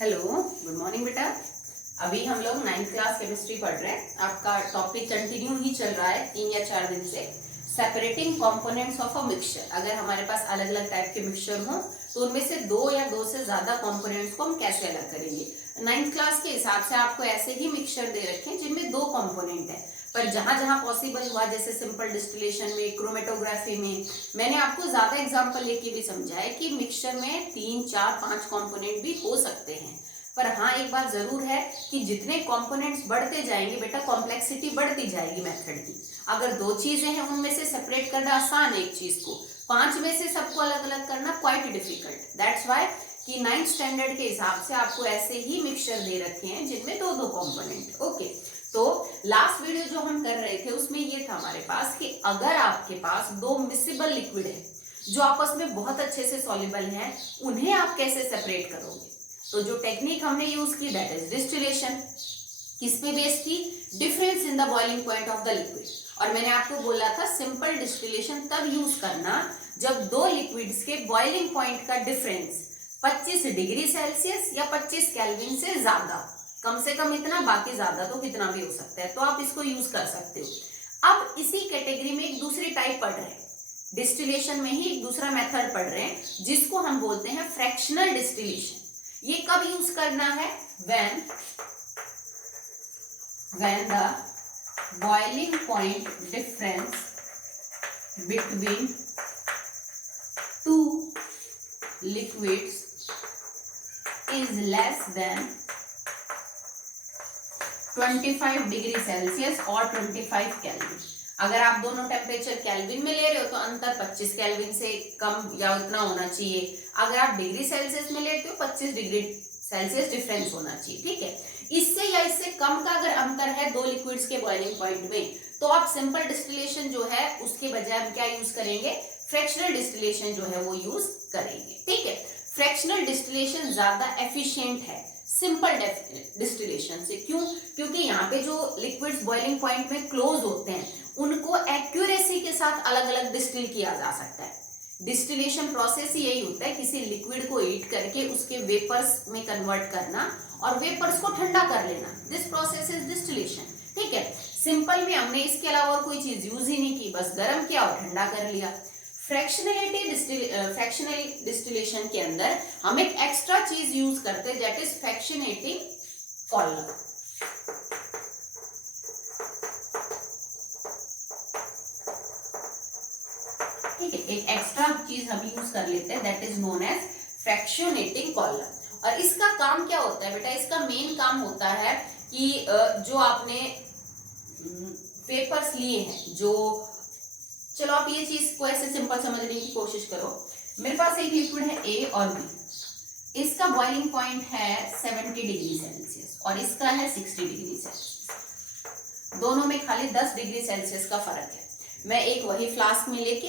Hello, good morning बेटा। अभी हम लोग 9th क्लास केमिस्ट्री पढ़ रहे हैं। आपका टॉपिक कंटिन्यू ही चल रहा है 3 या 4 दिन से, separating components of a mixture. अगर हमारे पास अलग अलग टाइप के मिक्सचर हों तो उनमें से 2 या 2 से ज्यादा कंपोनेंट्स को हम कैसे अलग करेंगे। 9th क्लास के हिसाब से आपको ऐसे ही मिक्सचर दे रखे हैं जिनमें 2 कंपोनेंट है, पर जहां जहां पॉसिबल हुआ, जैसे सिंपल डिस्टिलेशन में, क्रोमेटोग्राफी में, मैंने आपको ज्यादा एग्जांपल लेके भी समझाया कि मिक्सचर में 3, 4, 5 कंपोनेंट भी हो सकते हैं। पर हाँ, एक बात जरूर है कि जितने कंपोनेंट्स बढ़ते जाएंगे बेटा, कॉम्प्लेक्सिटी बढ़ती जाएगी मेथड की। अगर 2 चीजें हैं उनमें से सेपरेट करना आसान है एक चीज को, 5 में से सबको अलग अलग करना क्वाइट डिफिकल्ट। दैट्स व्हाई कि 9th स्टैंडर्ड के हिसाब से आपको ऐसे ही मिक्सचर दे रखे हैं जिनमें 2-2 कंपोनेंट। ओके, तो लास्ट वीडियो जो हम कर रहे थे उसमें ये था हमारे पास कि अगर आपके पास 2 मिसिबल लिक्विड है जो आपस में बहुत अच्छे से सॉल्युबल हैं, उन्हें आप कैसे सेपरेट करोगे। तो जो टेक्निक हमने यूज की दैट इज डिस्टिलेशन। किस पे बेस्ड की? Difference in the boiling point of the liquid. और मैंने आपको बोला था सिंपल डिस्टिलेशन तब यूज करना जब 2 लिक्विड्स के बॉइलिंग पॉइंट का डिफरेंस 25 डिग्री सेल्सियस या 25 केल्विन से ज्यादा, कम से कम इतना, बाकी ज्यादा तो कितना भी हो सकता है, तो आप इसको यूज कर सकते हो। अब इसी कैटेगरी में एक दूसरी टाइप पढ़ रहे हैं, डिस्टिलेशन में ही एक दूसरा मेथड पढ़ रहे हैं जिसको हम बोलते हैं फ्रैक्शनल डिस्टिलेशन। ये कब यूज करना है? when the boiling point difference between 2 liquids is less than 25 degree Celsius और 25 केल्विन। अगर आप दोनों टेम्परेचर केल्विन में ले रहे हो तो अंतर 25 केल्विन से कम या उतना होना चाहिए। अगर आप डिग्री सेल्सियस में लेते हो 25 डिग्री सेल्सियस डिफरेंस होना चाहिए, ठीक है। इससे या इससे कम का अगर अंतर है 2 लिक्विड्स के बॉइलिंग पॉइंट में, तो आप सिंपल डिस्टिलेशन जो है उसके बजाय हम क्या यूज करेंगे? फ्रैक्शनल डिस्टिलेशन जो है वो यूज करेंगे, ठीक है। फ्रैक्शनल डिस्टिलेशन ज्यादा एफिशिएंट है सिंपल डिस्टिलेशन से। क्यों? क्योंकि यहाँ पे जो लिक्विड्स बॉइलिंग पॉइंट में क्लोज होते हैं उनको एक्यूरेसी के साथ अलग अलग डिस्टिल किया जा सकता है। डिस्टिलेशन प्रोसेस ही यही होता है, किसी लिक्विड को हीट करके उसके वेपर्स में कन्वर्ट करना और वेपर्स को ठंडा कर लेना। दिस प्रोसेस इज डिस्टिलेशन, ठीक है। सिंपल में हमने इसके अलावा और कोई चीज यूज ही नहीं की, बस गर्म किया और ठंडा कर लिया। फ्रैक्शनल डिस्टिलेशन के अंदर हम एक एक्स्ट्रा चीज यूज करते हैं दैट इज फ्रैक्शनेटिंग कॉलम। ठीक है, एक एक्स्ट्रा चीज हम यूज कर लेते हैं that is known as fractionating column. और इसका काम क्या होता है बेटा? इसका मेन काम होता है कि जो आपने पेपर्स लिए हैं, जो, चलो आप ये चीज को ऐसे सिंपल समझने की कोशिश करो। मेरे पास एक लिक्विड है ए और बी, इसका बॉइलिंग पॉइंट है 70 डिग्री सेल्सियस और इसका है 60 डिग्री सेल्सियस। दोनों में खाली 10 डिग्री सेल्सियस का फर्क है। मैं एक वही फ्लास्क में लेके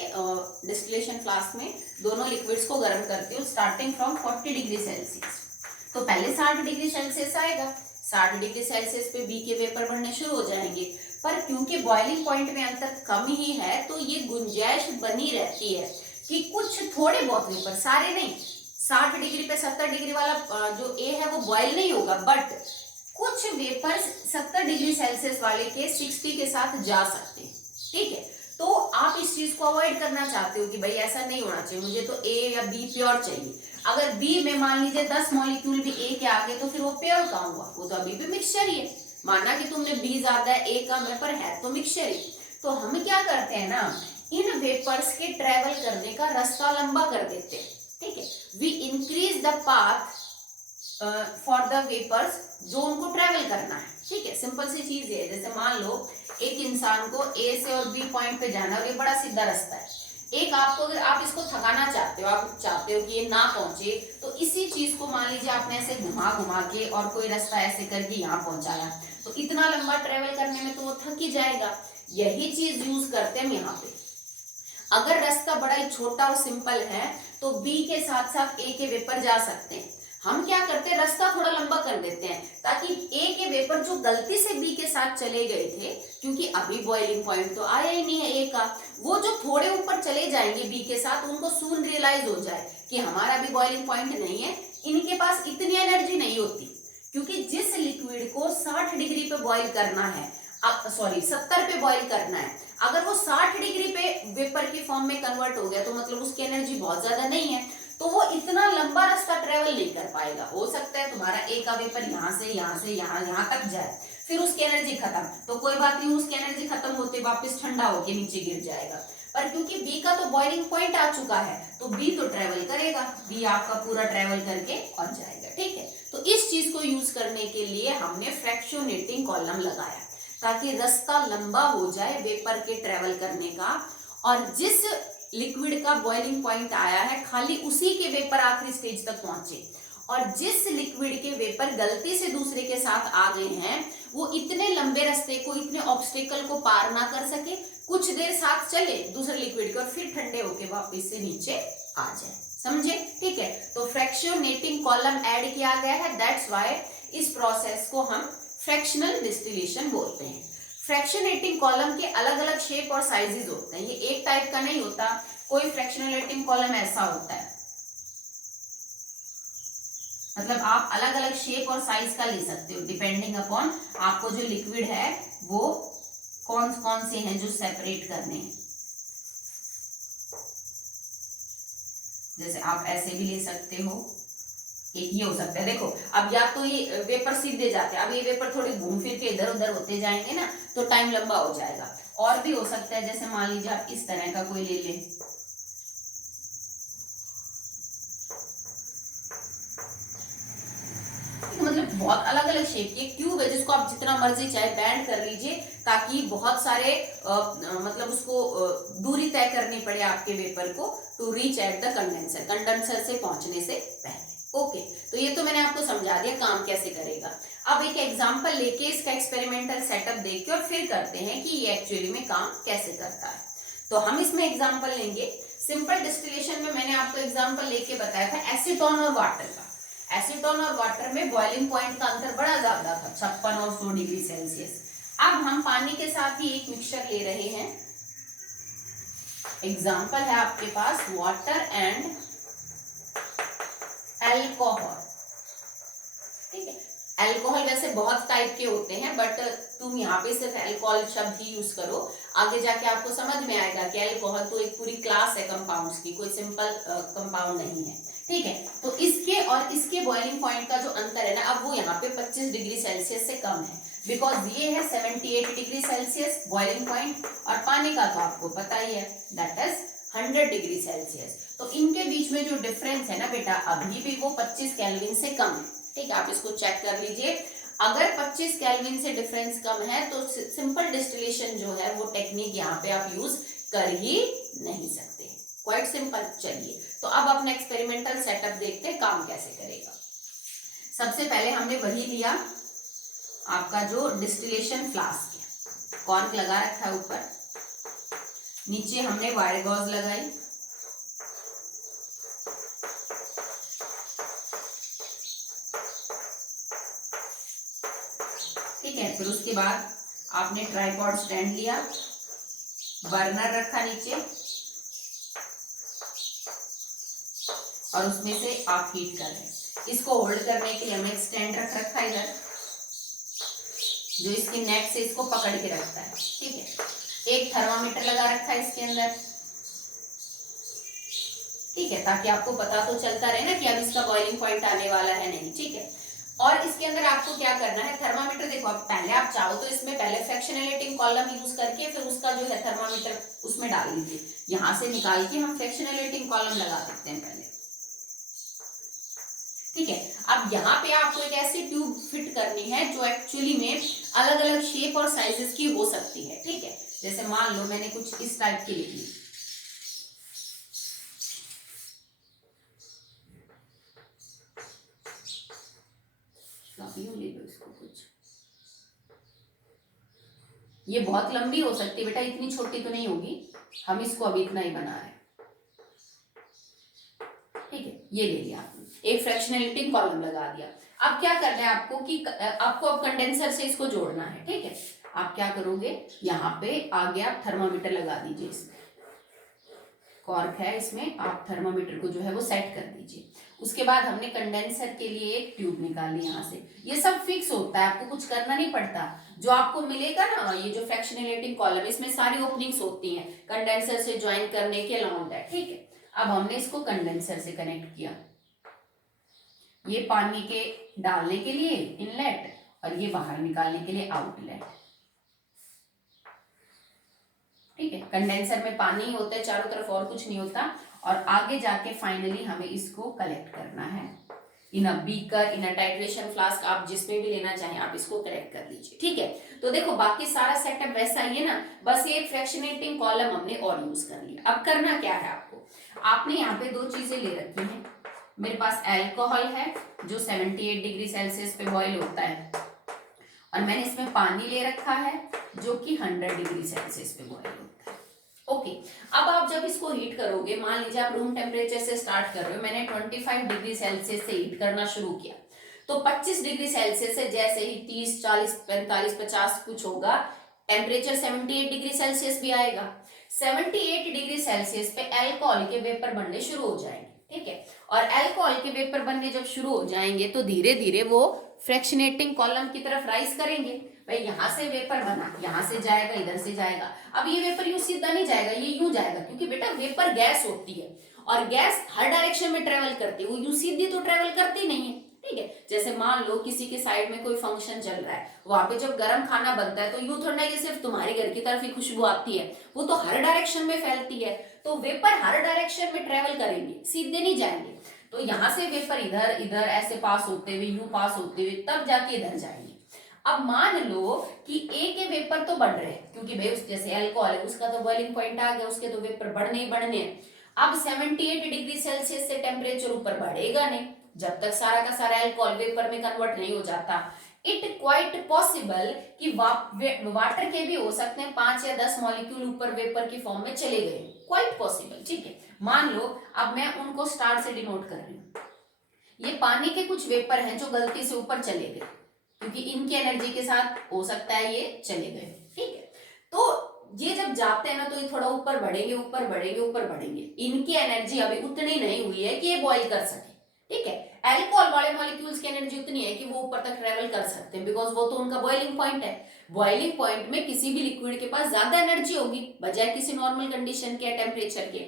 डिस्टिलेशन फ्लास्क में दोनों लिक्विड्स को गर्म करती हूँ स्टार्टिंग फ्रॉम 40 डिग्री सेल्सियस। तो पहले 60 डिग्री सेल्सियस आएगा, 60 डिग्री सेल्सियस पे बी के वेपर बनने शुरू हो जाएंगे। पर क्योंकि बॉइलिंग पॉइंट में अंतर कम ही है तो ये गुंजाइश बनी रहती है कि कुछ थोड़े बहुत वेपर, सारे नहीं, 60 डिग्री पे 70 डिग्री वाला जो ए है वो बॉइल नहीं होगा, बट कुछ वेपर्स 70 डिग्री सेल्सियस वाले के 60 के साथ जा सकते हैं, ठीक है। तो आप इस चीज को अवॉइड करना चाहते हो कि भाई ऐसा नहीं होना चाहिए, मुझे तो ए या बी प्योर चाहिए। अगर बी में मान लीजिए 10 मॉलिक्यूल भी ए के आगे तो फिर वो प्योर कहाँ हुआ? वो तो अभी भी मिक्सचर ही है। माना कि तुमने बी ज्यादा है ए कम है, पर है तो मिक्सचर ही। तो हम क्या करते हैं ना, इन वेपर्स के ट्रेवल करने का रास्ता लंबा कर देते हैं, ठीक है। We increase the path for the vapours जो उनको ट्रेवल करना है, ठीक है। सिंपल सी चीज है, जैसे मान लो एक इंसान को ए से और बी पॉइंट पे जाना है और ये बड़ा सीधा रास्ता है। एक आपको, अगर आप इसको थकाना चाहते हो, आप चाहते हो कि ये ना पहुंचे, तो इसी चीज को मान लीजिए आपने ऐसे घुमा घुमा के और कोई रास्ता ऐसे करके यहाँ पहुंचाया, तो इतना लंबा ट्रेवल करने में तो वो थक ही जाएगा। यही चीज यूज करते हैं हम यहाँ पे। अगर रास्ता बड़ा ही छोटा और सिंपल है तो बी के साथ साथ ए के वेपर जा सकते हैं। हम क्या करते हैं, रास्ता थोड़ा लंबा कर देते हैं ताकि ए के वेपर जो गलती से बी के साथ चले गए थे, क्योंकि अभी बॉइलिंग पॉइंट तो आया ही नहीं है ए का, वो जो थोड़े ऊपर चले जाएंगे बी के साथ, उनको सून रियलाइज हो जाए कि हमारा भी बॉइलिंग पॉइंट नहीं है, इनके पास इतनी एनर्जी नहीं होती, क्योंकि जिस लिक्विड को 60 डिग्री पे बॉईल करना है, सॉरी 70 पे बॉईल करना है, अगर वो 60 डिग्री पे वेपर की फॉर्म में कन्वर्ट हो गया तो मतलब उसकी एनर्जी बहुत ज्यादा नहीं है, तो वो इतना लंबा रास्ता ट्रेवल नहीं कर पाएगा। हो सकता है तुम्हारा ए का वेपर यहाँ से यहाँ तक जाए, फिर उसकी एनर्जी खत्म, तो कोई बात नहीं, उसकी एनर्जी खत्म होते वापस ठंडा होके नीचे गिर जाएगा। पर क्योंकि बी का तो बॉइलिंग पॉइंट आ चुका है, तो बी तो ट्रेवल करेगा, बी आपका पूरा ट्रेवल करके और जाएगा। ठीक है, तो इस चीज को यूज करने के लिए हमने फ्रैक्शनेटिंग कॉलम लगाया, ताकि रास्ता लंबा हो जाए वेपर के ट्रेवल करने का, और जिस लिक्विड का बॉइलिंग पॉइंट आया है खाली उसी के वेपर आखिरी स्टेज तक पहुंचे, और जिस लिक्विड के वेपर गलती से दूसरे के साथ आ गए हैं वो इतने लंबे रास्ते को, इतने ऑब्स्टेकल को पार ना कर सके, कुछ देर साथ चले दूसरे लिक्विड के और फिर ठंडे होके वापस से नीचे आ जाए। समझे? ठीक है, तो फ्रैक्शनेटिंग कॉलम ऐड किया गया है, दैट्स व्हाई इस प्रोसेस को हम फ्रैक्शनल डिस्टिलेशन बोलते हैं। फ्रैक्शनेटिंग कॉलम के अलग अलग शेप और साइजेस होते हैं, ये एक टाइप का नहीं होता। कोई फ्रैक्शनेटिंग कॉलम ऐसा होता है, मतलब आप अलग अलग शेप और साइज का ले सकते हो डिपेंडिंग अपॉन आपको जो लिक्विड है वो कौन कौन से हैं जो सेपरेट करने हैं। जैसे आप ऐसे भी ले सकते हो, एक ये हो सकता है, देखो अब या तो ये वेपर सीधे जाते हैं, अब ये वेपर थोड़े घूम फिर के इधर उधर होते जाएंगे ना, तो टाइम लंबा हो जाएगा। और भी हो सकता है, जैसे मान लीजिए आप इस तरह का कोई ले लें, मतलब बहुत अलग अलग शेप की ट्यूब है जिसको आप जितना मर्जी चाहे बैंड कर लीजिए, ताकि बहुत सारे मतलब उसको दूरी तय करनी पड़े आपके वेपर को to reach at the condenser, condenser से पहुंचने से पहले। ओके, तो ये तो मैंने आपको समझा दिया काम कैसे करेगा। अब एक एग्जांपल लेके इसका एक्सपेरिमेंटल सेटअप देख के और फिर करते हैं कि ये एक्चुअली में काम कैसे करता है। तो हम इसमें एग्जांपल लेंगे सिंपल डिस्टिलेशन में। मैंने आपको एग्जांपल लेके बताया था एसीटोन और वाटर का। एसीटोन और वाटर में बॉइलिंग पॉइंट का अंतर बड़ा ज्यादा था, 56 और 100 डिग्री सेल्सियस। अब हम पानी के साथ ही एक मिक्सचर ले रहे हैं। एग्जांपल है आपके पास वाटर एंड अल्कोहल। ठीक है, अल्कोहल वैसे बहुत टाइप के होते हैं, बट तुम यहाँ पे सिर्फ अल्कोहल शब्द ही यूज करो, आगे जाके आपको समझ में आएगा कि अल्कोहल तो एक पूरी क्लास है कंपाउंड्स की, कोई सिंपल कंपाउंड नहीं है। ठीक है, तो इसके और इसके बॉइलिंग पॉइंट का जो अंतर है ना, अब वो यहाँ पे 25 डिग्री सेल्सियस से कम है, बिकॉज ये है 78 डिग्री सेल्सियस बॉइलिंग पॉइंट, और पानी का तो आपको पता ही है दैट इज 100 डिग्री सेल्सियस। तो इनके बीच में जो डिफरेंस है ना बेटा, अभी भी वो 25 केल्विन से कम है। ठीक है, आप इसको चेक कर लीजिए। अगर 25 केल्विन से डिफरेंस कम है तो सिंपल डिस्टिलेशन जो है वो टेक्निक यहाँ पे आप यूज कर ही नहीं सकते। Quite simple. चलिए, तो अब अपना एक्सपेरिमेंटल सेटअप देखते हैं काम कैसे करेगा। सबसे पहले हमने वही लिया आपका जो डिस्टिलेशन फ्लास्क है, कॉर्क लगा रखा है ऊपर, नीचे हमने वायर गॉज लगाई, ठीक है। फिर उसके बाद आपने ट्राइपॉड स्टैंड लिया, बर्नर रखा नीचे, और उसमें से आप हीट कर रहे हैं। इसको होल्ड करने के लिए हमने एक स्टैंड रख रखा है इधर, जो इसकी नेक से इसको पकड़ के रखता है। ठीक है, एक थर्मामीटर लगा रखा है इसके अंदर, ठीक है, ताकि आपको पता तो चलता रहे ना कि अब इसका बॉइलिंग पॉइंट आने वाला है नहीं। ठीक है, और इसके अंदर आपको क्या करना है, थर्मामीटर देखो, अब पहले आप चाहो तो इसमें पहले फ्रैक्शनेटिंग कॉलम यूज करके फिर उसका जो है थर्मामीटर उसमें डाल दीजिए, यहां से निकाल के हम फ्रैक्शनेटिंग कॉलम लगा सकते हैं पहले। ठीक है, अब यहाँ पे आपको एक ऐसी ट्यूब फिट करनी है जो एक्चुअली में अलग अलग शेप और साइजेस की हो सकती है। ठीक है, जैसे मान लो मैंने कुछ इस टाइप की ली, ले लो इसको कुछ, ये बहुत लंबी हो सकती है बेटा, इतनी छोटी तो नहीं होगी, हम इसको अभी इतना ही बना रहे हैं। ठीक है, ये ले लिया आपने, एक फ्रैक्शनेटिंग कॉलम लगा दिया। अब क्या करना है आपको कि आपको अब कंडेंसर से इसको जोड़ना है। ठीक है, आप क्या करोगे, यहाँ पे आगे आप थर्मामीटर लगा दीजिए इसमें, कॉर्क है, इसमें आप थर्मामीटर को जो है वो सेट कर दीजिए। उसके बाद हमने कंडेंसर के लिए एक ट्यूब निकाली यहाँ से। ये सब फिक्स होता है, आपको कुछ करना नहीं पड़ता। जो आपको मिलेगा ना, ये जो फ्रैक्शनलेटिंग कॉलम, इसमें सारी ओपनिंग्स होती हैं कंडेंसर से ज्वाइन करने के अलाउंड है, ठीक है। अब हमने इसको कंडेंसर से कनेक्ट किया, ये पानी के डालने के लिए इनलेट और ये बाहर निकालने के लिए आउटलेट, ठीक है। कंडेंसर में पानी होता है चारों तरफ, और कुछ नहीं होता। और आगे जाके फाइनली हमें इसको कलेक्ट करना है in a beaker, in a titration flask, आप जिसमें भी लेना चाहें आप इसको कलेक्ट कर लीजिए, ठीक है। तो देखो बाकी सारा सेटअप वैसा ही है ना, बस ये फ्रैक्शनेटिंग कॉलम हमने और यूज कर लिया। अब करना क्या है आपको, आपने यहाँ पे दो चीजें ले रखी हैं। मेरे पास अल्कोहल है जो 78 डिग्री सेल्सियस पे बॉईल होता है, और मैंने इसमें पानी ले रखा है जो कि 100 डिग्री सेल्सियस पे बॉईल होता है। ओके, अब आप जब इसको हीट करोगे, मान लीजिए आप रूम टेम्परेचर से स्टार्ट कर रहे हो, मैंने 25 डिग्री सेल्सियस से हीट करना शुरू किया, तो 25 डिग्री सेल्सियस से जैसे ही 30, 40, 45, 50 कुछ होगा, टेम्परेचर 78 डिग्री सेल्सियस भी आएगा। 78 डिग्री सेल्सियस पे अल्कोहल के वेपर बनने शुरू हो जाएंगे, ठीक है। और अल्कोहल के वेपर बनने जब शुरू हो जाएंगे तो धीरे धीरे वो फ्रैक्शनेटिंग कॉलम की तरफ राइज करेंगे। भाई यहाँ से वेपर बना, यहाँ से जाएगा, इधर से जाएगा। अब ये वेपर यूं सीधा नहीं जाएगा, ये यूं जाएगा, क्योंकि बेटा वेपर गैस होती है और गैस हर डायरेक्शन में ट्रेवल करती है, वो यूं सीधी तो ट्रेवल करती नहीं है, ठीक है। जैसे मान लो किसी के साइड में कोई फंक्शन चल रहा है, वहां पे जब गर्म खाना बनता है तो यूं थोड़ा ये सिर्फ तुम्हारे घर की तरफ ही खुशबू आती है, वो तो हर डायरेक्शन में फैलती है। तो वेपर हर डायरेक्शन में ट्रेवल करेंगे, सीधे नहीं जाएंगे। तो यहाँ से वेपर इधर इधर ऐसे पास होते हुए, यूं पास होते हुए, तब जाके इधर जाएंगे। अब मान लो कि ए के वेपर तो बढ़ रहे हैं, क्योंकि भाई जैसे अल्कोहल है उसका तो बॉइलिंग पॉइंट आ गया, उसके तो वेपर बढ़ने ही बढ़ने हैं। अब 78 डिग्री सेल्सियस से टेम्परेचर ऊपर बढ़ेगा नहीं जब तक सारा का सारा अल्कोहल वेपर में कन्वर्ट नहीं हो जाता। इट क्वाइट पॉसिबल कि वाटर के भी हो सकते हैं 5 या 10 मॉलिक्यूल ऊपर वेपर की फॉर्म में चले गए, क्वाइट पॉसिबल, ठीक है। मान लो अब मैं उनको स्टार से डिनोट कर रही हूँ, ये पानी के कुछ वेपर हैं जो गलती से ऊपर चले गए, क्योंकि इनकी एनर्जी के साथ हो सकता है ये चले गए, ठीक है। तो ये जब जाते हैं ना तो ये थोड़ा ऊपर बढ़ेंगे, ऊपर बढ़ेंगे, ऊपर बढ़ेंगे। इनकी एनर्जी अभी उतनी नहीं हुई है कि ये बॉईल कर सके, ठीक है। अल्कोहल वाले मॉलिक्यूल्स की एनर्जी उतनी है कि वो ऊपर तक ट्रेवल कर सकते हैं, बिकॉज वो तो उनका बॉइलिंग पॉइंट है। बॉइलिंग पॉइंट में किसी भी लिक्विड के पास ज्यादा एनर्जी होगी बजाय किसी नॉर्मल कंडीशन के टेम्परेचर के।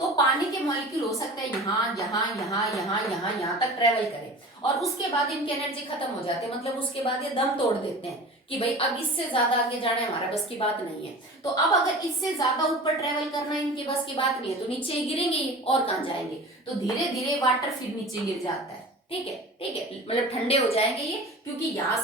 तो पानी के मॉलिक्यूल हो सकता है यहाँ यहाँ यहाँ यहाँ यहाँ यहाँ तक ट्रेवल करे, और उसके बाद इनकी एनर्जी खत्म हो जाती है, मतलब उसके बाद ये दम तोड़ देते हैं कि भाई अब इससे ज्यादा आगे जाना हमारा बस की बात नहीं है। तो अब अगर इससे ज्यादा ऊपर ट्रेवल करना इनके बस की बात नहीं है तो नीचे गिरेंगे ये, और कहाँ जाएंगे। तो धीरे धीरे वाटर फिर नीचे गिर जाता है, ठीक है, ठीक है, मतलब ठंडे हो जाएंगे ये, क्योंकि यहाँ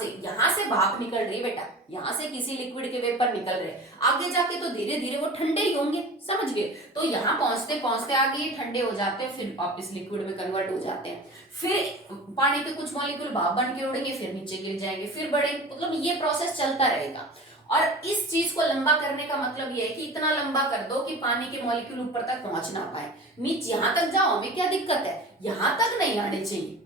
से भाप निकल रही है बेटा, यहाँ से किसी लिक्विड के वेपर निकल रहे हैं, आगे जाके तो धीरे धीरे वो ठंडे ही होंगे, समझ गए। तो यहाँ पहुंचते पहुंचते आगे ये ठंडे हो जाते हैं, फिर वापस लिक्विड में कन्वर्ट हो जाते हैं, फिर पानी के कुछ मॉलिक्यूल भाप बन के उड़ेंगे, फिर नीचे गिर जाएंगे, फिर बढ़े, मतलब ये प्रोसेस चलता रहेगा। और इस चीज को लंबा करने का मतलब ये है कि इतना लंबा कर दो कि पानी के मॉलिक्यूल ऊपर तक पहुंच ना पाए। नीचे यहाँ तक जाओ, हमें क्या दिक्कत है, यहाँ तक नहीं आने चाहिए।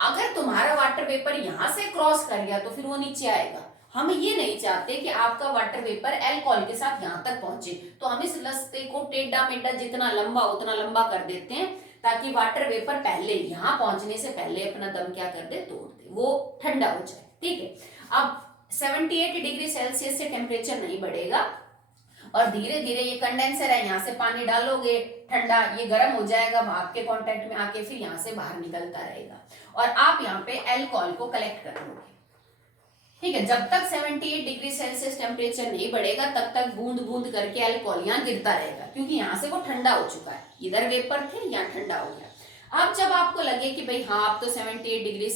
अगर तुम्हारा वाटर वेपर यहां से क्रॉस कर गया तो फिर वो नीचे आएगा। हम ये नहीं चाहते कि आपका वाटर वेपर अल्कोहल के साथ यहां तक पहुंचे, तो हम इस रास्ते को टेढ़ा मेढ़ा जितना लंबा उतना लंबा कर देते हैं, ताकि वाटर वेपर पहले यहां पहुंचने से पहले अपना दम क्या कर दे, तोड़ दे, वो ठंडा हो जाए, ठीक है। अब 78 डिग्री सेल्सियस से टेम्परेचर नहीं बढ़ेगा, और धीरे धीरे ये कंडेंसर है, यहाँ से पानी डालोगे ठंडा, ये गर्म हो जाएगा भाप के कांटेक्ट में आके, फिर यहाँ से बाहर निकलता रहेगा, और आप यहाँ पे अल्कोहल को कलेक्ट कर लोगे, ठीक है। जब तक 78 डिग्री सेल्सियस टेम्परेचर नहीं बढ़ेगा तब तक बूंद बूंद करके अल्कोहल यहाँ गिरता रहेगा, क्योंकि यहाँ से वो ठंडा हो चुका है, इधर वेपर थे, यहाँ ठंडा हो गया। अब जब आपको लगे कि भाई हाँ अब तो 78 डिग्री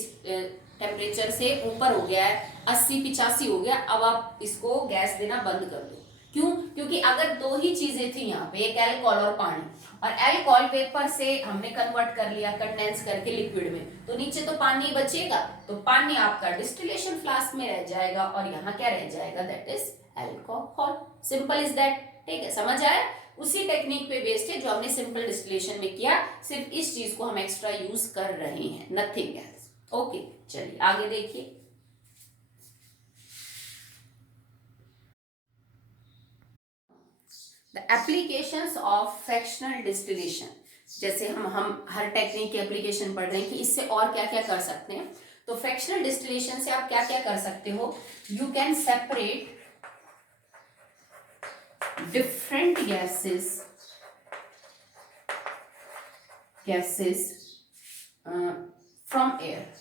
टेम्परेचर से ऊपर हो गया है, 80-85 हो गया, अब आप इसको गैस देना बंद कर दो। क्यों? क्योंकि अगर दो ही चीजें थी यहाँ पे, एक अल्कोहल और पानी, और अल्कोहल वेपर से हमने कन्वर्ट कर लिया कंडेंस करके लिक्विड में, तो नीचे तो पानी बचेगा, तो पानी आपका डिस्टिलेशन फ्लास्क में रह जाएगा, और यहाँ क्या रह जाएगा, that is alcohol. Simple is that, ठीक है, समझ आया। उसी टेक्निक पे बेस्ड है जो हमने सिंपल डिस्टिलेशन में किया, सिर्फ इस चीज को हम एक्स्ट्रा यूज कर रहे हैं, नथिंग एल्स। ओके, चलिए आगे देखिए। The applications of fractional distillation, जैसे हम हर टेक्निक की एप्लीकेशन पढ़ रहे हैं कि इससे और क्या क्या कर सकते हैं। तो फ्रैक्शनल डिस्टिलेशन से आप क्या क्या कर सकते हो, you can separate different gases from air.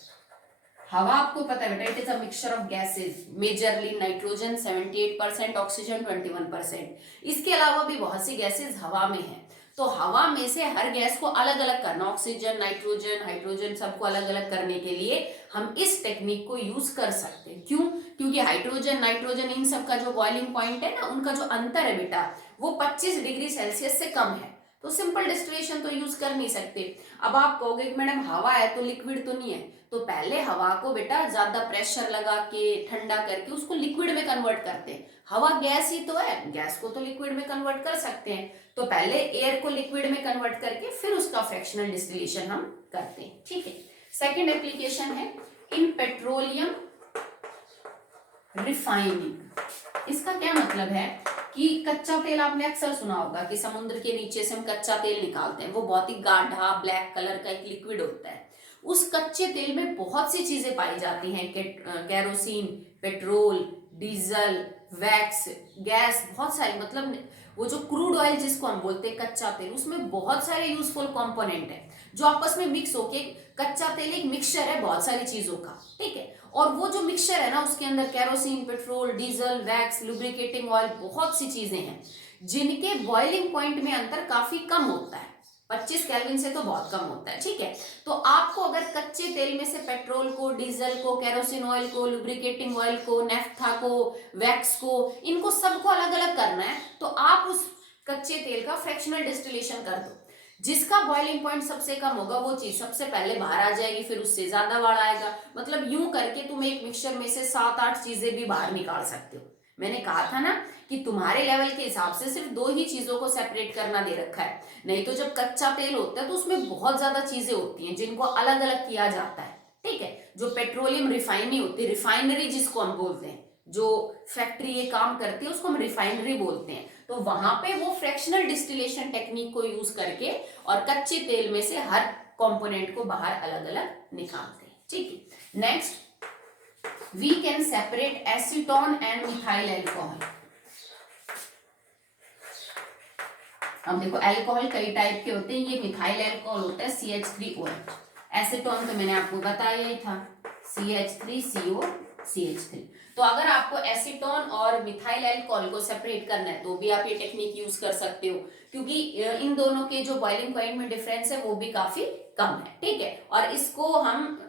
हवा आपको पता है बेटा, it is a mixture of gases, majorly nitrogen 78%, oxygen 21%। इसके अलावा भी बहुत सी गैसेस हवा में है। तो हवा में से हर गैस को अलग अलग करना, ऑक्सीजन, नाइट्रोजन, हाइड्रोजन, सबको अलग अलग करने के लिए हम इस टेक्निक को यूज कर सकते हैं। क्यों? क्योंकि हाइड्रोजन, नाइट्रोजन, इन सब का जो बॉइलिंग पॉइंट है ना, उनका जो अंतर है बेटा, वो 25 डिग्री सेल्सियस से कम है। तो सिंपल डिस्टिलेशन तो यूज कर नहीं सकते। अब आप कहोगे कि मैडम हवा है तो लिक्विड तो नहीं है, तो पहले हवा को बेटा ज्यादा प्रेशर लगा के ठंडा करके उसको लिक्विड में कन्वर्ट करते हैं। हवा गैस ही तो है, गैस को तो लिक्विड में कन्वर्ट कर सकते हैं। तो पहले एयर को लिक्विड में कन्वर्ट करके फिर उसका फ्रैक्शनल डिस्टिलेशन हम करते हैं। ठीक है। सेकेंड एप्लीकेशन है इन पेट्रोलियम रिफाइनिंग। इसका क्या मतलब है कि कच्चा तेल आपने अक्सर सुना होगा कि समुद्र के नीचे से हम कच्चा तेल निकालते हैं, वो बहुत ही गाढ़ा ब्लैक कलर का एक लिक्विड होता है। उस कच्चे तेल में बहुत सी चीजें पाई जाती हैं, kerosene, petrol, diesel, wax, gas, बहुत सारी, मतलब वो जो क्रूड ऑयल जिसको हम बोलते हैं कच्चा तेल, उसमें बहुत सारे यूजफुल कंपोनेंट है जो आपस में मिक्स होके, कच्चा तेल एक मिक्सचर है बहुत सारी चीजों का। ठीक है। और वो जो मिक्सचर है ना, उसके अंदर kerosene, petrol, diesel, wax, lubricating oil, बहुत सी चीजें हैं जिनके बॉइलिंग पॉइंट में अंतर काफी कम होता है, 25 केल्विन से तो बहुत कम होता है। ठीक है। तो आपको अगर कच्चे तेल में से पेट्रोल को, डीजल को, कैरोसिन ऑयल को, लुब्रिकेटिंग ऑयल को, नेफ्था को, वैक्स को, इनको सबको अलग अलग करना है, तो आप उस कच्चे तेल का फ्रैक्शनल डिस्टिलेशन कर दो। जिसका बॉइलिंग पॉइंट सबसे कम होगा वो चीज सबसे पहले बाहर आ जाएगी, फिर उससे ज्यादा बाहर आएगा। मतलब यूं करके तुम एक मिक्सचर में से 7-8 चीजें भी बाहर निकाल सकते हो। मैंने कहा था ना कि तुम्हारे लेवल के हिसाब से सिर्फ 2 ही चीजों को सेपरेट करना दे रखा है, नहीं तो जब कच्चा तेल होता है तो उसमें बहुत ज्यादा चीजें होती हैं जिनको अलग अलग किया जाता है। ठीक है। जो पेट्रोलियम रिफाइनरी होती है, रिफाइनरी जिसको हम बोलते हैं, जो फैक्ट्री ये काम करती है उसको हम रिफाइनरी बोलते हैं। तो वहां पे वो फ्रैक्शनल डिस्टिलेशन टेक्निक को यूज करके और कच्चे तेल में से हर कंपोनेंट को बाहर अलग अलग निकालते हैं। ठीक है। Next, we can separate acetone and methyl alcohol. अब देखो, अल्कोहल कई टाइप के होते हैं, ये मिथाइल अल्कोहल होता है CH3OH। एसीटोन तो मैंने आपको बताया ही था, CH3CO CH3। तो अगर आपको एसीटोन और मिथाइल अल्कोहल को सेपरेट करना है तो भी आप ये टेक्निक यूज कर सकते हो, क्योंकि इन दोनों के जो बॉइलिंग पॉइंट में डिफरेंस है वो भी काफी कम है। ठीक है। और इसको हम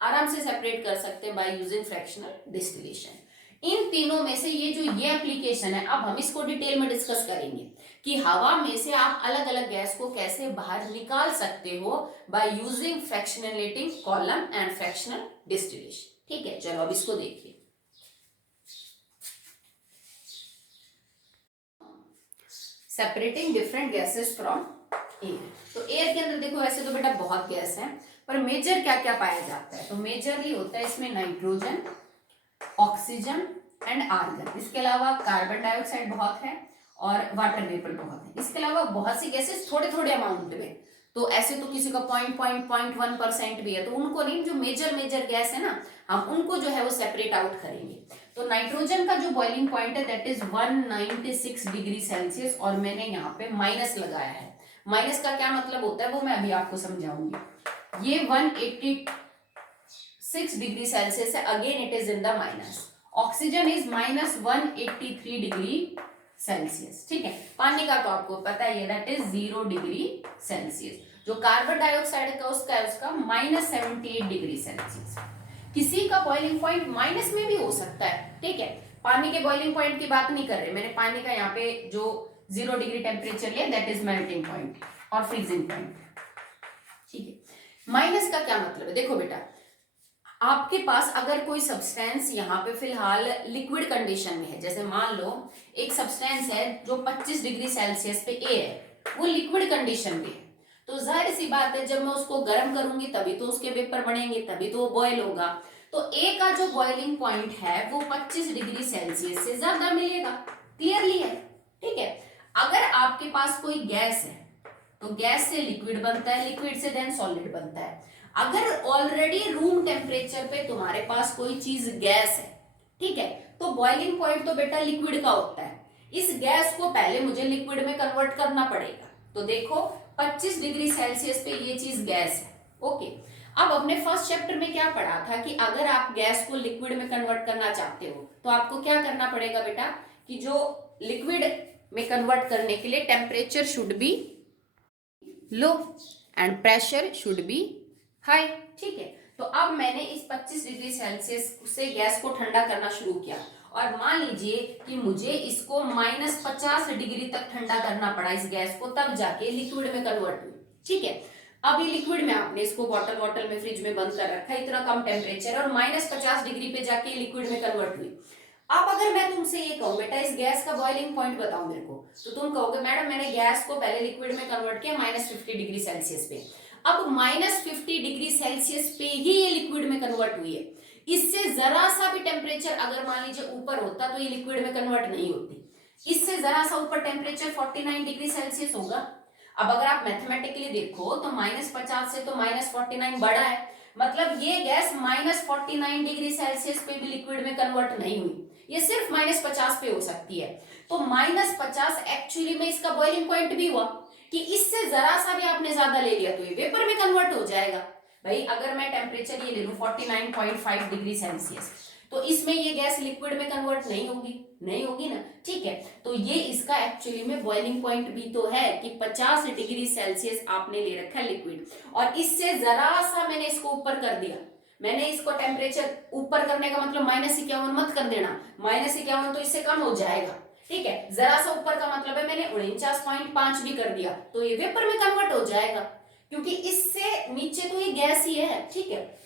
आराम से सेपरेट कर सकते हैं बाय यूजिंग फ्रैक्शनल डिस्टिलेशन। इन तीनों में से ये एप्लीकेशन है, अब हम इसको डिटेल में डिस्कस करेंगे कि हवा में से आप अलग अलग गैस को कैसे बाहर निकाल सकते हो by using fractionating column and fractional distillation. ठीक है, चलो अब इसको देखिए। Separating different gases from air. तो एयर के अंदर देखो, वैसे तो बेटा बहुत गैस है, पर मेजर क्या क्या पाया जाता है, तो मेजरली होता है इसमें नाइट्रोजन, ऑक्सीजन एंड आर्गन। इसके अलावा कार्बन डाइऑक्साइड बहुत है और वाटर वेपर बहुत है। इसके अलावा बहुत सी गैसेस थोड़े थोड़े अमाउंट में, तो ऐसे तो किसी का 0.1% भी है, तो उनको नहीं, जो मेजर गैस है ना, हम उनको जो है वो सेपरेट आउट करेंगे। तो नाइट्रोजन का जो बॉइलिंग पॉइंट है दैट इज 196 डिग्री सेल्सियस, और मैंने यहाँ पे माइनस लगाया है। माइनस का क्या मतलब होता है वो मैं अभी आपको समझाऊंगी। ये 186 डिग्री सेल्सियस है, again it is in the minus. Oxygen is -183 degree Celsius. ठीक है। पानी का तो आपको पता ही है, दैट इज 0 डिग्री सेल्सियस। जो कार्बन डाइऑक्साइड का उसका है, उसका -78 डिग्री सेल्सियस। किसी का बॉइलिंग पॉइंट माइनस में भी हो सकता है। ठीक है। पानी के बॉइलिंग पॉइंट की बात नहीं कर रहे, मैंने पानी का यहाँ पे जो 0 डिग्री टेम्परेचर लिया, दैट इज मेल्टिंग पॉइंट और फ्रीजिंग पॉइंट। ठीक है। माइनस का क्या मतलब है, देखो बेटा, आपके पास अगर कोई सब्सटेंस यहाँ पे फिलहाल लिक्विड कंडीशन में है, जैसे मान लो एक सब्सटेंस है जो 25 डिग्री सेल्सियस पे ए है, वो लिक्विड कंडीशन में है, तो जाहिर सी बात है जब मैं उसको गर्म करूंगी तभी तो उसके वेपर बनेंगे, तभी तो वो बॉयल होगा। तो ए का जो बॉइलिंग पॉइंट है वो 25 डिग्री सेल्सियस से ज्यादा मिलेगा, क्लियरली है। ठीक है। अगर आपके पास कोई गैस है तो गैस से लिक्विड बनता है, लिक्विड से देन सॉलिड बनता है। अगर ऑलरेडी रूम टेम्परेचर पे तुम्हारे पास कोई चीज गैस है, ठीक है, तो बॉइलिंग पॉइंट तो बेटा लिक्विड का होता है। इस गैस को पहले मुझे लिक्विड में कन्वर्ट करना पड़ेगा। तो देखो 25 डिग्री सेल्सियस पे ये चीज गैस है, ओके। अब अपने फर्स्ट चैप्टर में क्या पढ़ा था कि अगर आप गैस को लिक्विड में कन्वर्ट करना चाहते हो तो आपको क्या करना पड़ेगा बेटा, कि जो लिक्विड में कन्वर्ट करने के लिए temperature should be low and pressure should be high, ठीक है। तो अब मैंने इस 25 डिग्री सेल्सियस से गैस को ठंडा करना शुरू किया और मान लीजिए कि मुझे इसको -50 डिग्री तक ठंडा करना पड़ा इस गैस को, तब जाके लिक्विड में कन्वर्ट हुई, ठीक है। अभी लिक्विड में आपने इसको बॉटल में फ्रिज में बंद कर रखा है, इतना कम टेम्परेचर, और -50 डिग्री पे जाके लिक्विड में कन्वर्ट हुई। अब अगर मैं तुमसे ये कहूं बेटा इस गैस का बॉइलिंग पॉइंट बताओ मेरे को, तो तुम कहोगे मैडम मैंने गैस को पहले लिक्विड में कन्वर्ट किया -50 डिग्री सेल्सियस पे। अब -50 डिग्री सेल्सियस पे ही ये लिक्विड में कन्वर्ट हुई है। इससे जरा सा भी टेम्परेचर अगर मान लीजिए ऊपर होता तो ये लिक्विड में कन्वर्ट नहीं होती। इससे जरा सा ऊपर टेम्परेचर 49 डिग्री सेल्सियस होगा। अब अगर आप मैथमेटिकली देखो तो -50 से तो -49 बड़ा है, मतलब ये गैस -49 डिग्री सेल्सियस पे भी लिक्विड में कन्वर्ट नहीं हुई, ये सिर्फ -50 पे हो सकती है। तो -50 एक्चुअली में इसका बॉइलिंग पॉइंट भी हुआ कि इससे जरा सा भी आपने ज्यादा ले लिया तो ये वेपर में कन्वर्ट हो जाएगा। भाई अगर मैं टेम्परेचर ये ले लूं 49.5 डिग्री सेल्सियस, तो इसमें ये गैस लिक्विड में कन्वर्ट नहीं होगी, नहीं होगी ना, ठीक है। तो ये इसका एक्चुअली में बॉइलिंग पॉइंट भी तो है कि 50 डिग्री सेल्सियस आपने ले रखा है लिक्विड, और इससे जरा सा मैंने इसको ऊपर कर दिया। मैंने इसको टेम्परेचर ऊपर करने का मतलब -51 मत कर देना, -51 तो इससे कम हो जाएगा, ठीक है। जरा सा ऊपर का मतलब है मैंने 49.5 भी कर दिया तो ये वेपर में कन्वर्ट हो जाएगा, क्योंकि इससे नीचे तो ये गैस ही है, ठीक है।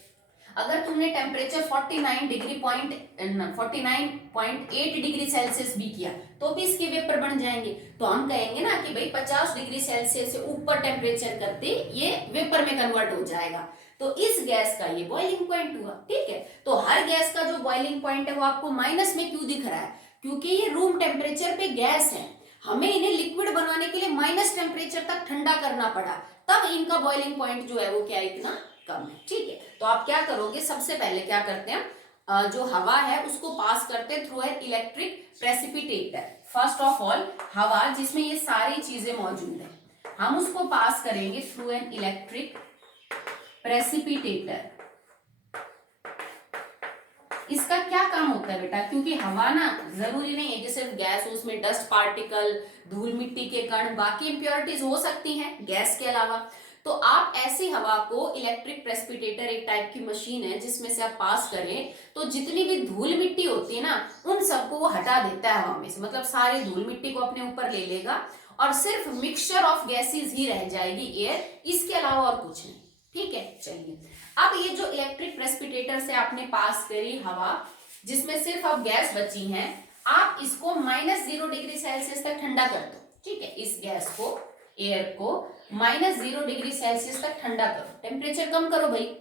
अगर तुमने टेम्परेचर 49.8 डिग्री सेल्सियस भी किया तो भी इसके वेपर बन जाएंगे। तो हम कहेंगे ना कि भाई 50 डिग्री सेल्सियस से ऊपर टेम्परेचर करते ये वेपर में कन्वर्ट हो जाएगा। तो इस गैस का ये बॉइलिंग पॉइंट हुआ, ठीक है। तो हर गैस का जो बॉइलिंग पॉइंट है वो आपको माइनस में क्यों दिख रहा है, क्योंकि ये रूम टेम्परेचर पे गैस है, हमें इन्हें लिक्विड बनाने के लिए माइनस टेम्परेचर तक ठंडा करना पड़ा, तब इनका बॉइलिंग पॉइंट जो है वो क्या इतना कम है, ठीक है। तो आप क्या करोगे, सबसे पहले क्या करते हैं, जो हवा है उसको पास करते हैं through an electric precipitator. First of all हवा जिसमें ये सारी चीजें मौजूद है, हम उसको पास करेंगे थ्रू एन इलेक्ट्रिक प्रेसिपिटेटर। इसका क्या काम होता है बेटा, क्योंकि हवा ना जरूरी नहीं है कि सिर्फ गैस हो, उसमें डस्ट पार्टिकल, धूल मिट्टी के कण, बाकी इंप्योरिटीज हो सकती हैं गैस के अलावा। तो आप ऐसी हवा को, इलेक्ट्रिक प्रेसिपिटेटर एक टाइप की मशीन है जिसमें से आप पास करें तो जितनी भी धूल मिट्टी होती है ना उन सबको वो हटा देता है हवा में से, मतलब सारी धूल मिट्टी को अपने ऊपर ले लेगा और सिर्फ मिक्सचर ऑफ गैसेस ही रह जाएगी एयर, इसके अलावा और कुछ नहीं, ठीक है। चलिए अब ये जो इलेक्ट्रिक प्रेसिपिटेटर से आपने पास करी हवा जिसमें सिर्फ अब गैस बची है, आप इसको -0 डिग्री सेल्सियस तक ठंडा कर दो, ठीक है। इस गैस को, एयर को -0 डिग्री सेल्सियस तक ठंडा करो, टेम्परेचर कम करो भाई।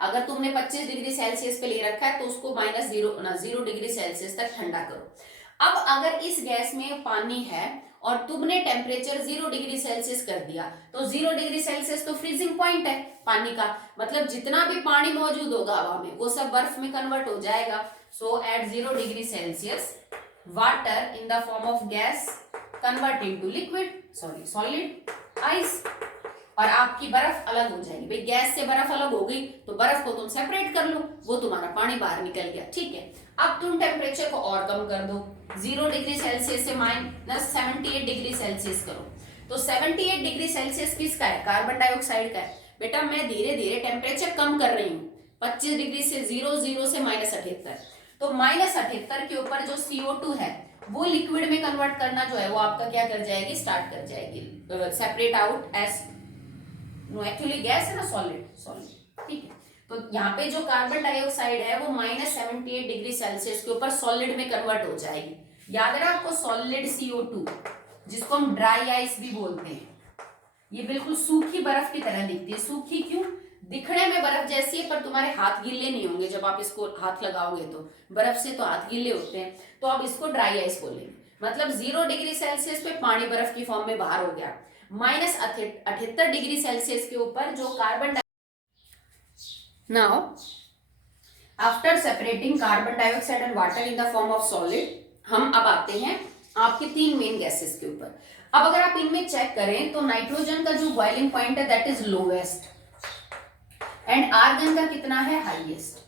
अगर तुमने 25 डिग्री सेल्सियस पे ले रखा है तो उसको -0 डिग्री सेल्सियस तक ठंडा करो। अब अगर इस गैस में पानी है और तुमने टेम्परेचर 0 डिग्री सेल्सियस कर दिया तो 0 डिग्री सेल्सियस तो फ्रीजिंग पॉइंट है पानी का, मतलब जितना भी पानी मौजूद होगा हवा में वो सब बर्फ में कन्वर्ट हो जाएगा। So at 0 degree celsius water in the form of gas convert into liquid, solid, ice, और आपकी बर्फ अलग हो जाएगी। भाई गैस से बर्फ अलग हो गई तो बर्फ को तुम सेपरेट कर लो, वो तुम्हारा पानी बाहर निकल गया, ठीक है। अब तुम टेम्परेचर को और कम कर दो, 0 डिग्री सेल्सियस से -78 डिग्री सेल्सियस करो। तो 78 डिग्री सेल्सियस किसका है, कार्बन डाइऑक्साइड का है। बेटा मैं धीरे धीरे टेम्परेचर कम कर रही हूँ, 25 डिग्री से 0 से -78, तो -78 के ऊपर जो CO2 है वो लिक्विड में कन्वर्ट करना जो है वो आपका क्या कर जाएगी, स्टार्ट कर जाएगी, separate out as, no actually gas है ना, सॉलिड, ठीक है। तो यहाँ पे जो कार्बन डाइऑक्साइड है वो -78 डिग्री सेल्सियस के ऊपर सॉलिड में कन्वर्ट हो जाएगी। याद है आपको सॉलिड CO2, जिसको हम ड्राई आइस भी बोलते हैं, ये बिल्कुल सूखी बर्फ की तरह दिखती है। सूखी क्यों, दिखने में बर्फ जैसी है पर तुम्हारे हाथ गीले नहीं होंगे जब आप इसको हाथ लगाओगे, तो बर्फ से तो हाथ गीले होते हैं, तो आप इसको ड्राई आइस बोलेंगे। मतलब 0 डिग्री सेल्सियस पे पानी बर्फ की फॉर्म में बाहर हो गया, -78 डिग्री सेल्सियस के ऊपर जो carbon, now after separating carbon dioxide and water in the form of solid, हम अब आते हैं आपके तीन मेन गैसेस के ऊपर। अब अगर आप इनमें चेक करें तो नाइट्रोजन का जो बॉइलिंग पॉइंट है that is lowest and argon का कितना है, highest.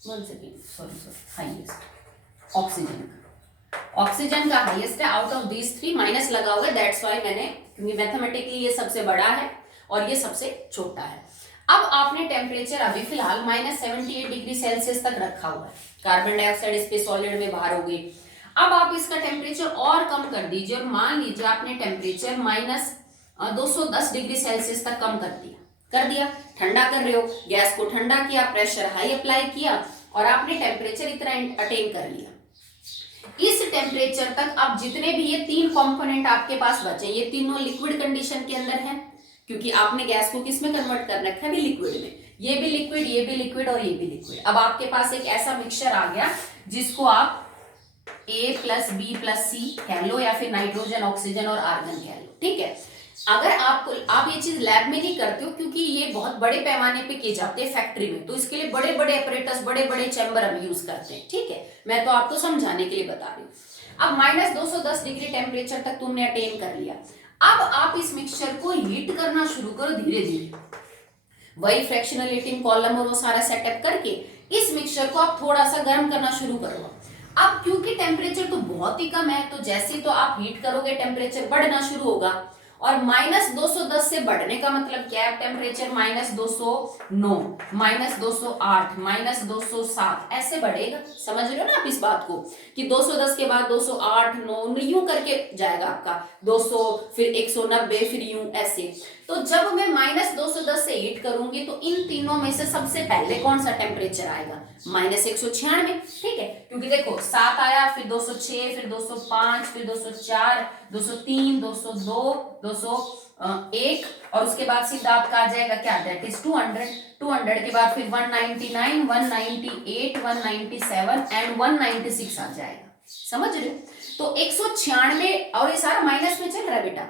One second, sorry highest oxygen का हाईएस्ट है out of these three, minus लगा हुआ है दैट्स व्हाई मैंने, क्योंकि मैथमेटिकली ये सबसे बड़ा है और ये सबसे छोटा है। अब आपने टेम्परेचर अभी फिलहाल -78 डिग्री सेल्सियस तक रखा हुआ है, कार्बन डाइऑक्साइड इस पे सॉलिड में बाहर हो गई। अब आप इसका टेम्परेचर और कम कर दीजिए और मान लीजिए आपने टेम्परेचर -210 डिग्री सेल्सियस तक कम कर दिया, ठंडा कर रहे हो, गैस को ठंडा किया, प्रेशर हाई अप्लाई किया और आपने टेम्परेचर इतना अटेन कर लिया। इस टेम्परेचर तक अब जितने भी ये तीन कंपोनेंट आपके पास बचे, ये तीनों लिक्विड कंडीशन के अंदर है, क्योंकि आपने गैस को किस में कन्वर्ट कर रखा है, भी लिक्विड में, ये भी लिक्विड, ये भी लिक्विड और ये भी लिक्विड। अब आपके पास एक ऐसा मिक्सचर आ गया जिसको आप A + B + C कह लो या फिर नाइट्रोजन, ऑक्सीजन और आर्गन कह लो, ठीक है। अगर आप ये चीज लैब में नहीं करते हो, क्योंकि ये बहुत बड़े पैमाने पे किए जाते हैं फैक्ट्री में, तो इसके लिए बड़े बड़े अपरेटस, बड़े बड़े चैम्बर हम यूज करते हैं, ठीक है। मैं तो आपको समझाने के लिए बता रही हूँ। अब -210 डिग्री टेम्परेचर तक तुमने अटेन कर लिया। अब आप इस मिक्सचर को हीट करना शुरू करो धीरे धीरे, वही फ्रैक्शनल कॉलम और वो सारा सेटअप करके इस मिक्सचर को आप थोड़ा सा गर्म करना शुरू करो। अब क्योंकि टेम्परेचर तो बहुत ही कम है, तो जैसे तो आप हीट करोगे टेम्परेचर बढ़ना शुरू होगा, और -210 से बढ़ने का मतलब क्या है, टेम्परेचर -209, -208, -207 ऐसे बढ़ेगा। समझ रहे हो ना आप इस बात को, कि 210 के बाद 208, 9 यूं करके जाएगा आपका 200, फिर 190, फिर यूं ऐसे। तो जब मैं -210 से हीट करूंगी तो इन तीनों में से सबसे पहले कौन सा टेम्परेचर आएगा, -196, ठीक है। क्योंकि देखो 7 आया, फिर 206, फिर 205, फिर 204, 203, 202, 201 और उसके बाद सीधा आपका आ जाएगा क्या, दैट इज 200 के बाद फिर 199, 198, 197 एंड 196 आ जाएगा। समझ रहे हो? तो 196 और ये सारा माइनस में चल रहा है बेटा।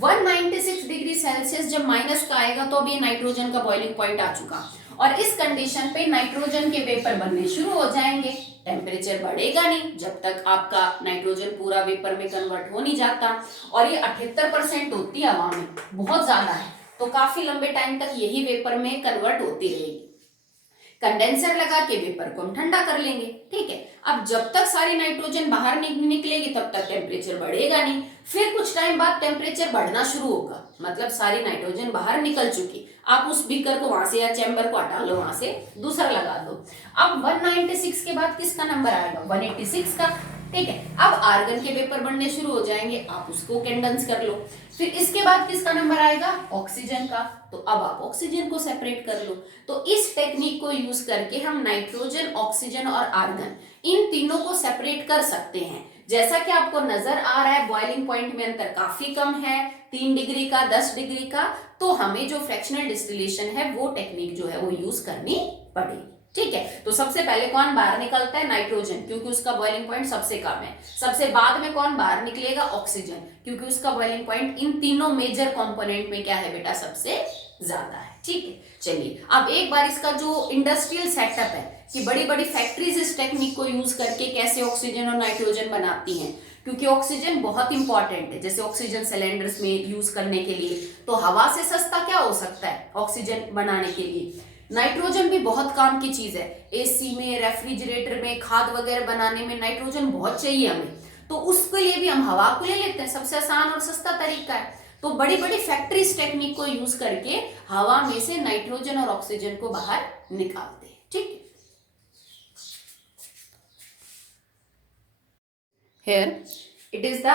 196 डिग्री सेल्सियस जब माइनस का आएगा तो अब ये नाइट्रोजन का बॉइलिंग पॉइंट आ चुका, और इस कंडीशन पे नाइट्रोजन के वेपर बनने शुरू हो जाएंगे। टेम्परेचर बढ़ेगा नहीं जब तक आपका नाइट्रोजन पूरा वेपर में कन्वर्ट हो नहीं जाता, और ये 78% होती है हवा में, बहुत ज्यादा है, तो काफी लंबे टाइम तक यही वेपर में कन्वर्ट होती रहेगी। कंडेंसर लगा के वेपर को हम ठंडा कर लेंगे, ठीक है। अब जब तक सारी नाइट्रोजन बाहर निकलेगी तब तक टेम्परेचर बढ़ेगा नहीं, फिर कुछ टाइम बाद टेम्परेचर बढ़ना शुरू होगा, मतलब सारी नाइट्रोजन बाहर निकल चुकी, आप उस बीकर को वहां से या चैम्बर को हटा लो, वहां से दूसरा लगा दो। अब 196 के बाद किसका नंबर आएगा, 186 का, ठीक है। अब आर्गन के वेपर बनने शुरू हो जाएंगे, आप उसको कंडेंस कर लो। फिर इसके बाद किसका नंबर आएगा, ऑक्सीजन का, तो अब आप ऑक्सीजन को सेपरेट कर लो। तो इस टेक्निक को यूज करके हम नाइट्रोजन, ऑक्सीजन और आर्गन इन तीनों को सेपरेट कर सकते हैं। जैसा कि आपको नजर आ रहा है बॉइलिंग पॉइंट में अंतर काफी कम है, 3 डिग्री का, 10 डिग्री का, तो हमें जो फ्रैक्शनल डिस्टिलेशन है वो टेक्निक जो है वो यूज करनी पड़ेगी, ठीक है। तो सबसे पहले कौन बाहर निकलता है, नाइट्रोजन, क्योंकि उसका बॉइलिंग पॉइंट सबसे कम है। सबसे बाद में कौन बाहर निकलेगा, ऑक्सीजन, क्योंकि उसका बॉइलिंग पॉइंट इन तीनों मेजर कंपोनेंट में क्या है बेटा, सबसे ज्यादा है, ठीक है। चलिए अब एक बार इसका जो इंडस्ट्रियल सेटअप है कि बड़ी बड़ी फैक्ट्रीज इस टेक्निक को यूज करके कैसे ऑक्सीजन और नाइट्रोजन बनाती हैं, क्योंकि ऑक्सीजन बहुत इंपॉर्टेंट है। जैसे ऑक्सीजन सिलेंडर्स में यूज करने के लिए, तो हवा से सस्ता क्या हो सकता है ऑक्सीजन बनाने के लिए। नाइट्रोजन भी बहुत काम की चीज है, एसी में, रेफ्रिजरेटर में, खाद वगैरह बनाने में नाइट्रोजन बहुत चाहिए हमें, तो उसके लिए भी हम हवा को ले लेते हैं, सबसे आसान और सस्ता तरीका है। तो बड़ी बड़ी फैक्ट्री इस टेक्निक को यूज करके हवा में से नाइट्रोजन और ऑक्सीजन को बाहर निकालते हैं, ठीक। Here it is the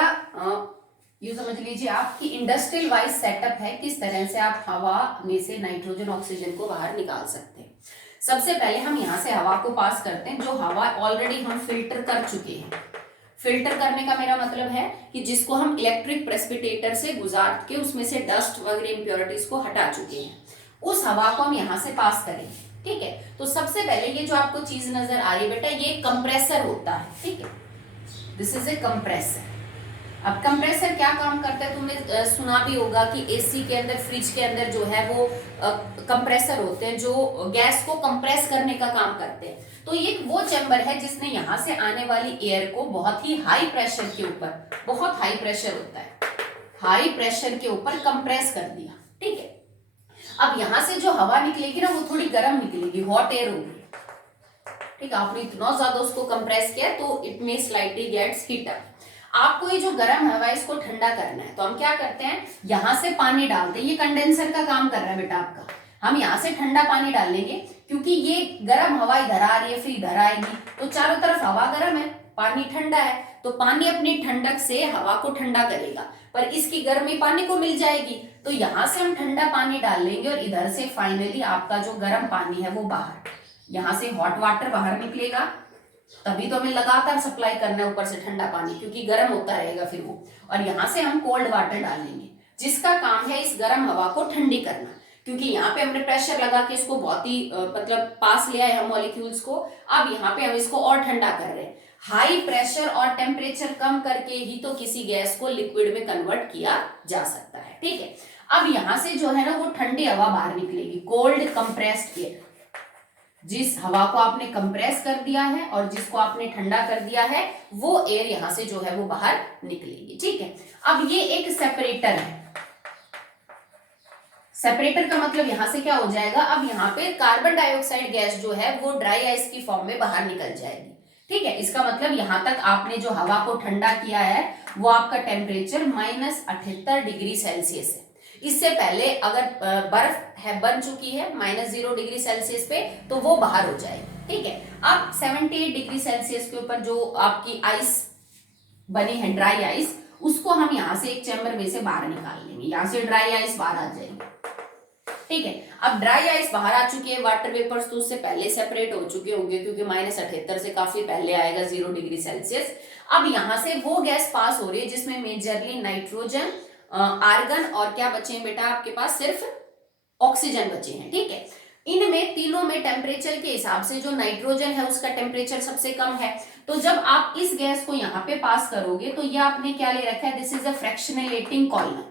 you समझ लीजिए आपकी इंडस्ट्रियल वाइज सेटअप है, किस तरह से आप हवा में से नाइट्रोजन ऑक्सीजन को बाहर निकाल सकते हैं। सबसे पहले हम यहाँ से हवा को पास करते हैं, जो हवा ऑलरेडी हम फिल्टर कर चुके हैं। फिल्टर करने का मेरा मतलब है कि जिसको हम इलेक्ट्रिक प्रेसिपिटेटर से गुजार के उसमें से डस्ट वगैरह इंप्योरिटीज को हटा चुके हैं, उस हवा को हम यहाँ से पास करेंगे, ठीक है। तो सबसे पहले ये जो आपको चीज नजर आ रही है बेटा, ये कंप्रेसर होता है, ठीक है। This is a compressor. अब कंप्रेसर क्या काम करता है, तुमने सुना भी होगा कि एसी के अंदर, फ्रिज के अंदर जो है वो कंप्रेसर होते हैं जो गैस को कंप्रेस करने का काम करते हैं। तो ये वो चैम्बर है जिसने यहाँ से आने वाली एयर को बहुत ही हाई प्रेशर के ऊपर, बहुत हाई प्रेशर होता है, हाई प्रेशर के ऊपर कंप्रेस कर दिया। ठीक है, अब यहां से जो हवा निकलेगी ना वो थोड़ी गर्म निकलेगी, हॉट एयर होगी। ठीक है, आपने इतना ज्यादा उसको कंप्रेस किया तो it may slightly gets heat up. आपको ये जो गर्म हवा है इसको ठंडा करना है, तो हम क्या करते हैं, यहां से पानी डालते हैं। ये कंडेंसर का काम कर रहा है बेटा आपका। हम यहाँ से ठंडा पानी डाल लेंगे क्योंकि ये गर्म हवा इधर आ रही है, फिर इधर आएगी, तो चारों तरफ हवा गर्म है, पानी ठंडा है, तो पानी अपनी ठंडक से हवा को ठंडा करेगा, पर इसकी गर्मी पानी को मिल जाएगी। तो यहां से हम ठंडा पानी डाल लेंगे और इधर से फाइनली आपका जो गर्म पानी है वो बाहर, यहां से हॉट वाटर बाहर निकलेगा। तभी तो हमें लगातार सप्लाई करना है ऊपर से ठंडा पानी, क्योंकि गर्म होता रहेगा फिर वो। और यहाँ से हम कोल्ड वाटर डालेंगे जिसका काम है इस गर्म हवा को ठंडी करना, क्योंकि यहाँ पे हमने प्रेशर लगा के इसको बहुत ही मतलब पास लिया है हम मॉलिक्यूल्स को। अब यहाँ पे हम इसको और ठंडा कर रहे हैं। हाई प्रेशर और टेम्परेचर कम करके ही तो किसी गैस को लिक्विड में कन्वर्ट किया जा सकता है। ठीक है, अब यहाँ से जो है ना वो ठंडी हवा बाहर निकलेगी, कोल्ड कंप्रेस्ड एयर। जिस हवा को आपने कंप्रेस कर दिया है और जिसको आपने ठंडा कर दिया है वो एयर यहां से जो है वो बाहर निकलेगी। ठीक है, अब ये एक सेपरेटर है। सेपरेटर का मतलब यहां से क्या हो जाएगा, अब यहाँ पे कार्बन डाइऑक्साइड गैस जो है वो ड्राई आइस की फॉर्म में बाहर निकल जाएगी। ठीक है, इसका मतलब यहां तक आपने जो हवा को ठंडा किया है वो आपका टेम्परेचर -78 डिग्री सेल्सियस है। इससे पहले अगर बर्फ है बन चुकी है -0 डिग्री सेल्सियस पे तो वो बाहर हो जाएगी। ठीक है, अब 78 डिग्री सेल्सियस के ऊपर जो आपकी आइस बनी है, ड्राई आइस, उसको हम यहाँ से एक चैम्बर में से बाहर निकाल लेंगे। यहाँ से ड्राई आइस बाहर आ जाएगी। ठीक है, अब ड्राई आइस बाहर आ चुकी है, वाटर वेपर्स तो उससे पहले सेपरेट हो चुके होंगे क्योंकि -78 से काफी पहले आएगा 0 डिग्री सेल्सियस। अब यहाँ से वो गैस पास हो रही है जिसमें मेजरली नाइट्रोजन, आर्गन और क्या बचे हैं बेटा आपके पास, सिर्फ ऑक्सीजन बचे हैं। ठीक है, इनमें तीनों में टेम्परेचर के हिसाब से जो नाइट्रोजन है उसका टेम्परेचर सबसे कम है। तो जब आप इस गैस को यहाँ पे पास करोगे तो ये आपने क्या ले रखा है, दिस इज अ फ्रैक्शनलेटिंग कॉलम,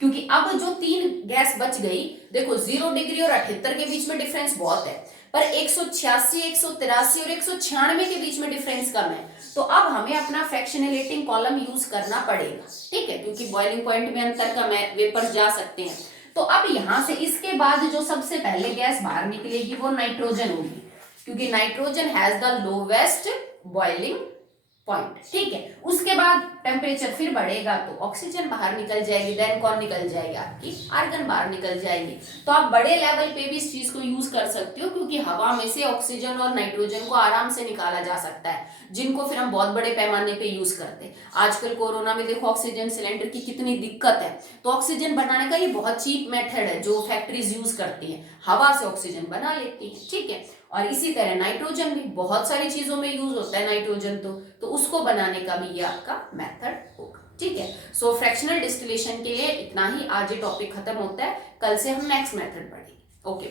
क्योंकि अब जो 3 गैस बच गई, देखो 0 डिग्री और 78 के बीच में डिफरेंस बहुत है, पर 186, 183 और 196 के बीच में डिफरेंस कम है। तो अब हमें अपना फ्रैक्शनलेटिंग कॉलम यूज करना पड़ेगा। ठीक है, क्योंकि बॉइलिंग पॉइंट में अंतर कम है, वेपर जा सकते हैं। तो अब यहां से इसके बाद जो सबसे पहले गैस बाहर निकलेगी वो नाइट्रोजन होगी, क्योंकि nitrogen has the lowest boiling point. ठीक है, उसके बाद टेम्परेचर फिर बढ़ेगा तो ऑक्सीजन बाहर निकल जाएगी, देन कौन निकल जाएगी, आपकी आर्गन बाहर निकल जाएगी। तो आप बड़े लेवल पे भी इस चीज को यूज कर सकते हो, क्योंकि हवा में से ऑक्सीजन और नाइट्रोजन को आराम से निकाला जा सकता है, जिनको फिर हम बहुत बड़े पैमाने पे यूज करते हैं। आजकल कोरोना में देखो ऑक्सीजन सिलेंडर की कितनी दिक्कत है, तो ऑक्सीजन बनाने का ये बहुत चीप मेथड है जो फैक्ट्रीज यूज करती है, हवा से ऑक्सीजन बना लेती है। ठीक है, और इसी तरह नाइट्रोजन भी बहुत सारी चीजों में यूज होता है नाइट्रोजन, तो उसको बनाने का भी ये आपका मेथड होगा। ठीक है, सो फ्रैक्शनल डिस्टिलेशन के लिए इतना ही, आज ये टॉपिक खत्म होता है, कल से हम नेक्स्ट मेथड पढ़ेंगे। ओके।